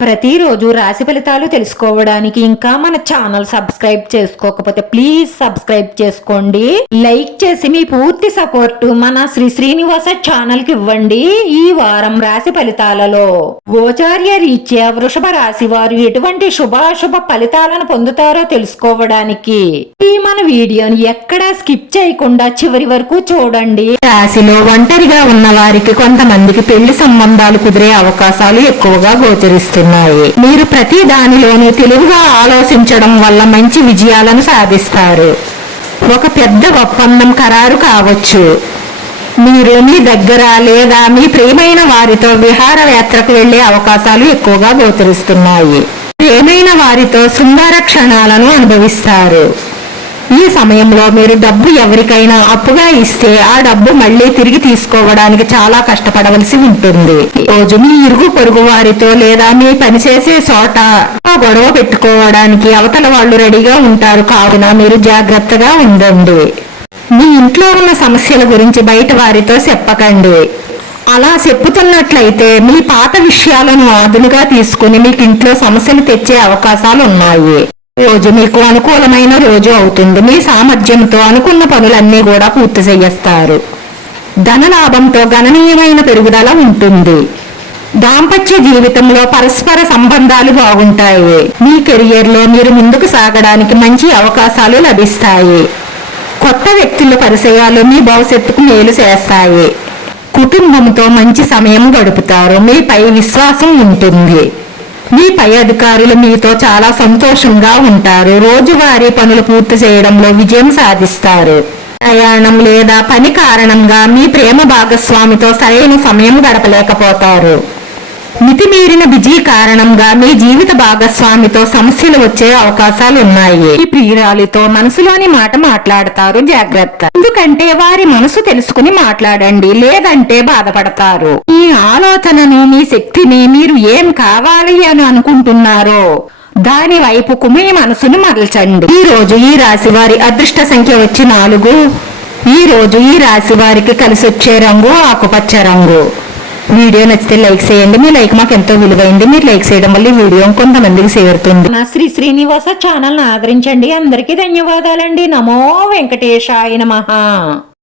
ప్రతిరోజు రాశి ఫలితాలు తెలుసుకోవడానికి ఇంకా మన ఛానల్ సబ్స్క్రైబ్ చేసుకోకపోతే ప్లీజ్ సబ్స్క్రైబ్ చేసుకోండి. లైక్ చేసి మీ పూర్తి సపోర్ట్ మన శ్రీ శ్రీనివాస ఛానల్కి ఇవ్వండి ఈ వారం రాశి ఫలితాలలో. గోచార్య రీత్యా వృషభ రాశి వారు ఎటువంటి శుభాశుభ ఫలితాలను పొందుతారో తెలుసుకోవడానికి ఈ మన వీడియోని ఎక్కడా స్కిప్ చేయకుండా చివరి వరకు చూడండి. రాశిలో ఒంటరిగా ఉన్న వారికి కొంతమందికి పెళ్ళి సంబంధాలు కుదిరే అవకాశాలు ఎక్కువగా గోచరిస్తున్నాయి. మీరు ప్రతి దానిలోనూ తెలివిగా ఆలోచించడం వల్ల మంచి విజయాలను సాధిస్తారు. ఒక పెద్ద ఒప్పందం ఖరారు కావచ్చు. మీరు మీ దగ్గర లేదా మీ ప్రియమైన వారితో విహారయాత్రకు వెళ్ళే అవకాశాలు ఎక్కువగా గోచరిస్తున్నాయి. ప్రియమైన వారితో శృంగార క్షణాలను అనుభవిస్తారు. ఈ సమయంలో మీరు డబ్బు ఎవరికైనా అప్పుగా ఇస్తే ఆ డబ్బు మళ్ళీ తిరిగి తీసుకోవడానికి చాలా కష్టపడవలసి ఉంటుంది. రోజు మీ ఇరుగు పొరుగు వారితో లేదా మీ పనిచేసే చోట ఆ గొడవ పెట్టుకోవడానికి అవతల వాళ్ళు రెడీగా ఉంటారు కావున మీరు జాగ్రత్తగా ఉండండి. మీ ఇంట్లో ఉన్న సమస్యల గురించి బయట వారితో చెప్పకండి. అలా చెప్పుతున్నట్లయితే మీ పాత విషయాలను ఆదులుగా తీసుకుని మీకు ఇంట్లో సమస్యలు తెచ్చే అవకాశాలు ఉన్నాయి రోజు మీకు అనుకూలమైన రోజు అవుతుంది. మీ సామర్థ్యంతో అనుకున్న పనులన్నీ కూడా పూర్తి చేస్తారు. ధన లాభంతో గణనీయమైన పెరుగుదల ఉంటుంది. దాంపత్య జీవితంలో పరస్పర సంబంధాలు బాగుంటాయి. మీ కెరియర్లో మీరు ముందుకు సాగడానికి మంచి అవకాశాలు లభిస్తాయి. కొత్త వ్యక్తుల పరిచయాలు మీ భవిష్యత్తుకు మేలు చేస్తాయి. కుటుంబంతో మంచి సమయం గడుపుతారు. మీపై విశ్వాసం ఉంటుంది. మీ పై అధికారులు మీతో చాలా సంతోషంగా ఉంటారు. రోజువారీ పనులు పూర్తి చేయడంలో విజయం సాధిస్తారు. ప్రయాణం లేదా పని కారణంగా మీ ప్రేమ భాగస్వామితో సరైన సమయం గడపలేకపోతారు. మితిమీరిన బిజీ కారణంగా మీ జీవిత భాగస్వామితో సమస్యలు వచ్చే అవకాశాలు ఉన్నాయి ఈ ప్రియురాలితో మనసులోని మాట మాట్లాడతారు జాగ్రత్త. ఎందుకంటే వారి మనసు తెలుసుకుని మాట్లాడండి లేదంటే బాధపడతారు. ఈ ఆలోచనను మీ శక్తిని మీరు ఏం కావాలి అని అనుకుంటున్నారో దాని వైపుకు మీ మనసును మరల్చండి. ఈ రోజు ఈ రాశి వారి అదృష్ట సంఖ్య వచ్చి నాలుగు. ఈ రోజు ఈ రాశి వారికి కలిసొచ్చే రంగు ఆకుపచ్చ రంగు. వీడియో నచ్చితే లైక్ చేయండి మీ లైక్ మాకు ఎంతో విలువైంది. మీరు లైక్ చేయడం వల్ల వీడియో కొంతమందికి చేరుతుంది. నా శ్రీ శ్రీనివాస ఛానల్ ఆదరించండి. అందరికీ ధన్యవాదాలండి. నమో వెంకటేశాయ మహా